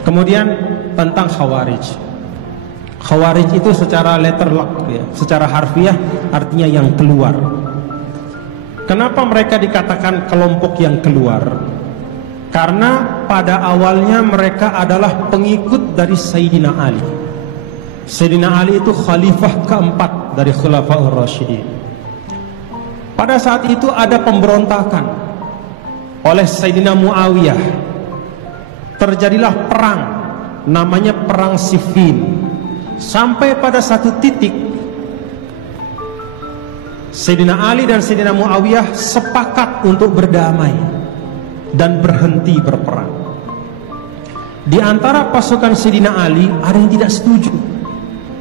Kemudian tentang Khawarij. Khawarij itu secara letterlock ya, secara harfiah artinya yang keluar. Kenapa mereka dikatakan kelompok yang keluar? Karena pada awalnya mereka adalah pengikut dari Sayyidina Ali. Sayyidina Ali itu khalifah keempat dari Khulafaur Rasyidin. Pada saat itu ada pemberontakan oleh Sayyidina Muawiyah. Terjadilah perang, namanya Perang Siffin. Sampai pada satu titik Sayyidina Ali dan Sayyidina Muawiyah sepakat untuk berdamai dan berhenti berperang. Di antara pasukan Sayyidina Ali ada yang tidak setuju.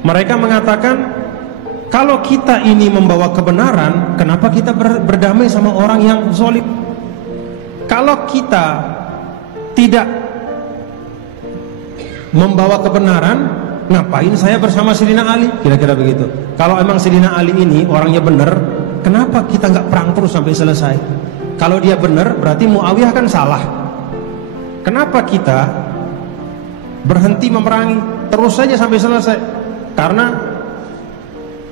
Mereka mengatakan, kalau kita ini membawa kebenaran, kenapa kita berdamai sama orang yang zalim? Kalau kita tidak membawa kebenaran, ngapain saya bersama Sayyidina Ali? Kira-kira begitu. Kalau emang Sayyidina Ali ini orangnya benar, kenapa kita nggak perang terus sampai selesai? Kalau dia benar, berarti Muawiyah kan salah. Kenapa kita berhenti memerangi terus saja sampai selesai? Karena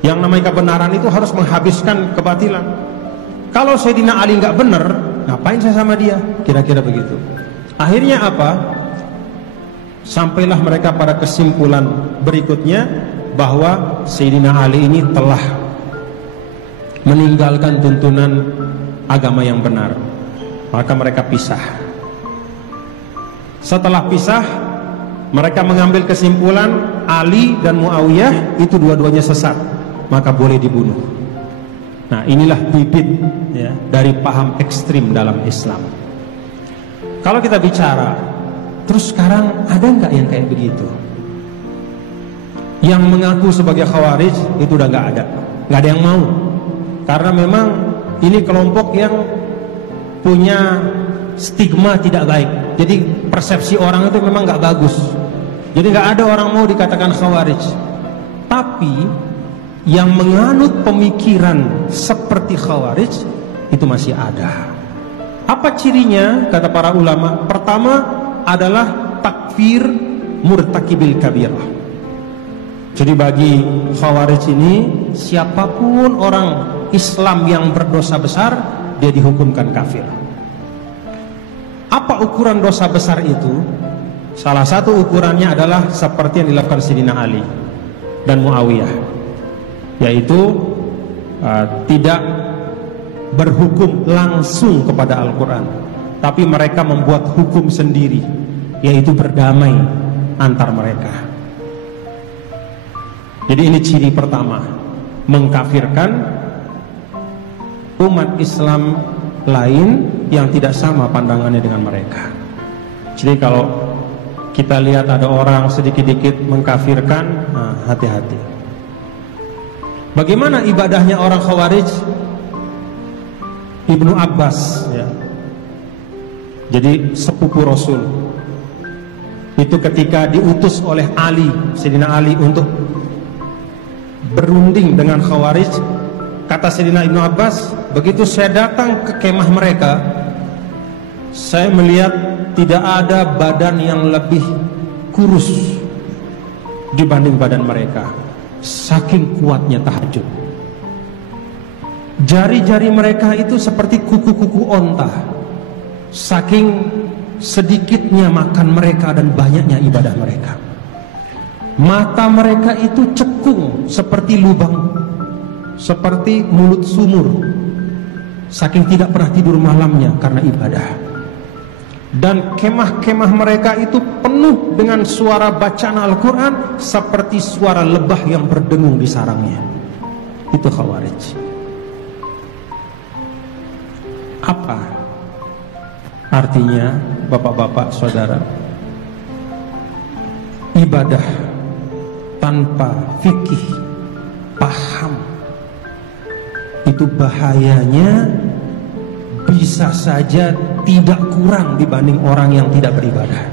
yang namanya kebenaran itu harus menghabiskan kebatilan. Kalau Sayyidina Ali nggak benar, ngapain saya sama dia? Kira-kira begitu. Akhirnya apa? Sampailah mereka pada kesimpulan berikutnya bahwa Sayyidina Ali ini telah meninggalkan tuntunan agama yang benar. Maka mereka pisah. Setelah pisah, mereka mengambil kesimpulan Ali dan Muawiyah itu dua-duanya sesat, maka boleh dibunuh. Nah, inilah bibit ya, dari paham ekstrim dalam Islam. Kalau kita bicara, terus sekarang ada nggak yang kayak begitu? Yang mengaku sebagai Khawarij itu udah nggak ada yang mau. Karena memang ini kelompok yang punya stigma tidak baik. Jadi persepsi orang itu memang nggak bagus. Jadi nggak ada orang mau dikatakan Khawarij. Tapi yang menganut pemikiran seperti Khawarij itu masih ada. Apa cirinya? Kata para ulama, pertama adalah takfir murtakibil kabirah. Jadi bagi Khawarij ini, siapapun orang Islam yang berdosa besar, dia dihukumkan kafir. Apa ukuran dosa besar itu? Salah satu ukurannya adalah seperti yang dilakukan Sayyidina Ali dan Muawiyah, yaitu tidak berhukum langsung kepada Al-Quran, tapi mereka membuat hukum sendiri, yaitu berdamai antar mereka. Jadi ini ciri pertama, mengkafirkan umat Islam lain yang tidak sama pandangannya dengan mereka. Jadi kalau kita lihat ada orang sedikit-dikit mengkafirkan, hati-hati. Bagaimana ibadahnya orang Khawarij? Ibnu Abbas ya. Jadi sepupu Rasul itu ketika diutus oleh Ali, Sayyidina Ali untuk berunding dengan Khawarij, kata Sayyidina Ibnu Abbas, begitu saya datang ke kemah mereka, saya melihat tidak ada badan yang lebih kurus dibanding badan mereka, saking kuatnya tahajud. Jari-jari mereka itu seperti kuku-kuku onta, saking sedikitnya makan mereka dan banyaknya ibadah mereka. Mata mereka itu cekung seperti lubang, seperti mulut sumur, saking tidak pernah tidur malamnya karena ibadah. Dan kemah-kemah mereka itu penuh dengan suara bacaan Al-Quran seperti suara lebah yang berdengung di sarangnya. Itu Khawarij. Apa artinya, bapak-bapak, saudara? Ibadah tanpa fikih, paham, itu bahayanya bisa saja tidak kurang dibanding orang yang tidak beribadah.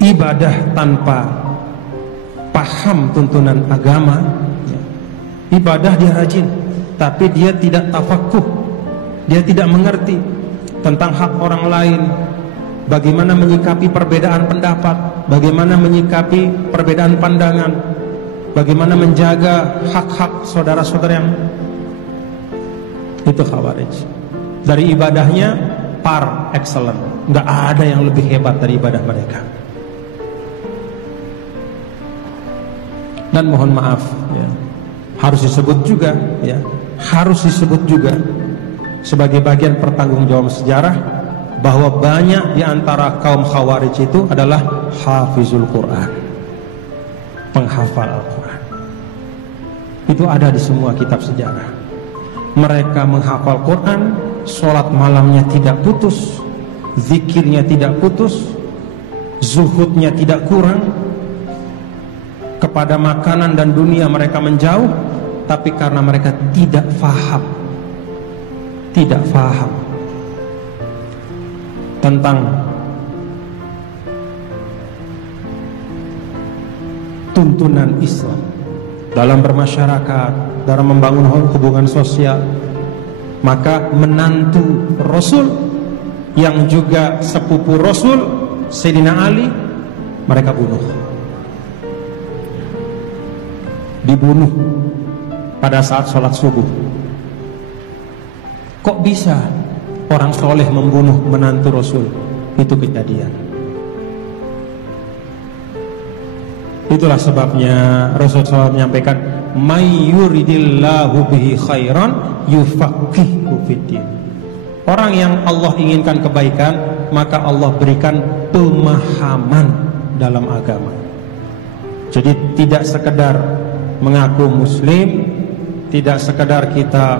Ibadah tanpa paham tuntunan agama, ibadah dia rajin, tapi dia tidak tafakuh, dia tidak mengerti tentang hak orang lain, bagaimana menyikapi perbedaan pendapat, bagaimana menyikapi perbedaan pandangan, bagaimana menjaga hak-hak saudara-saudara yang itu Khawarij. Dari ibadahnya par excellent, nggak ada yang lebih hebat dari ibadah mereka. Dan mohon maaf, ya, harus disebut juga, ya, harus disebut juga sebagai bagian pertanggungjawaban sejarah bahwa banyak di antara kaum Khawarij itu adalah hafizul Quran, penghafal Al-Quran. Itu ada di semua kitab sejarah. Mereka menghafal Quran, sholat malamnya tidak putus, zikirnya tidak putus, zuhudnya tidak kurang, kepada makanan dan dunia mereka menjauh, tapi karena mereka tidak faham tentang tuntunan Islam dalam bermasyarakat, dalam membangun hubungan sosial, maka menantu Rasul yang juga sepupu Rasul, Sayyidina Ali, mereka dibunuh pada saat sholat subuh. Kok bisa orang soleh membunuh menantu Rasul? Itu kejadian. Itulah sebabnya Rasulullah SAW menyampaikan, "May yuridillahu bihi khairan yufaqihu fiddin." Orang yang Allah inginkan kebaikan, maka Allah berikan pemahaman dalam agama. Jadi tidak sekedar mengaku muslim, tidak sekedar kita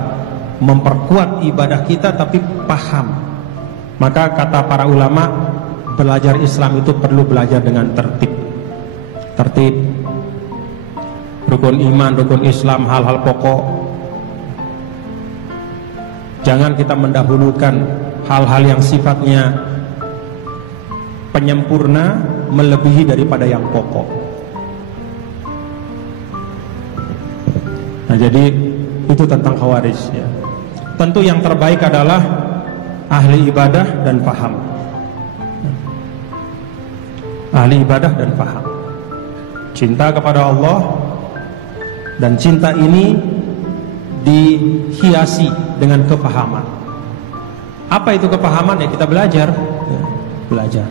memperkuat ibadah kita, tapi paham. Maka kata para ulama, belajar Islam itu perlu belajar dengan tertib, rukun iman, rukun Islam, hal-hal pokok. Jangan kita mendahulukan hal-hal yang sifatnya penyempurna melebihi daripada yang pokok. Nah, jadi itu tentang Khawarij, ya. Tentu yang terbaik adalah ahli ibadah dan paham. Ahli ibadah dan paham. Cinta kepada Allah, dan cinta ini dihiasi dengan kepahaman. Apa itu kepahaman? Ya kita belajar, ya, belajar.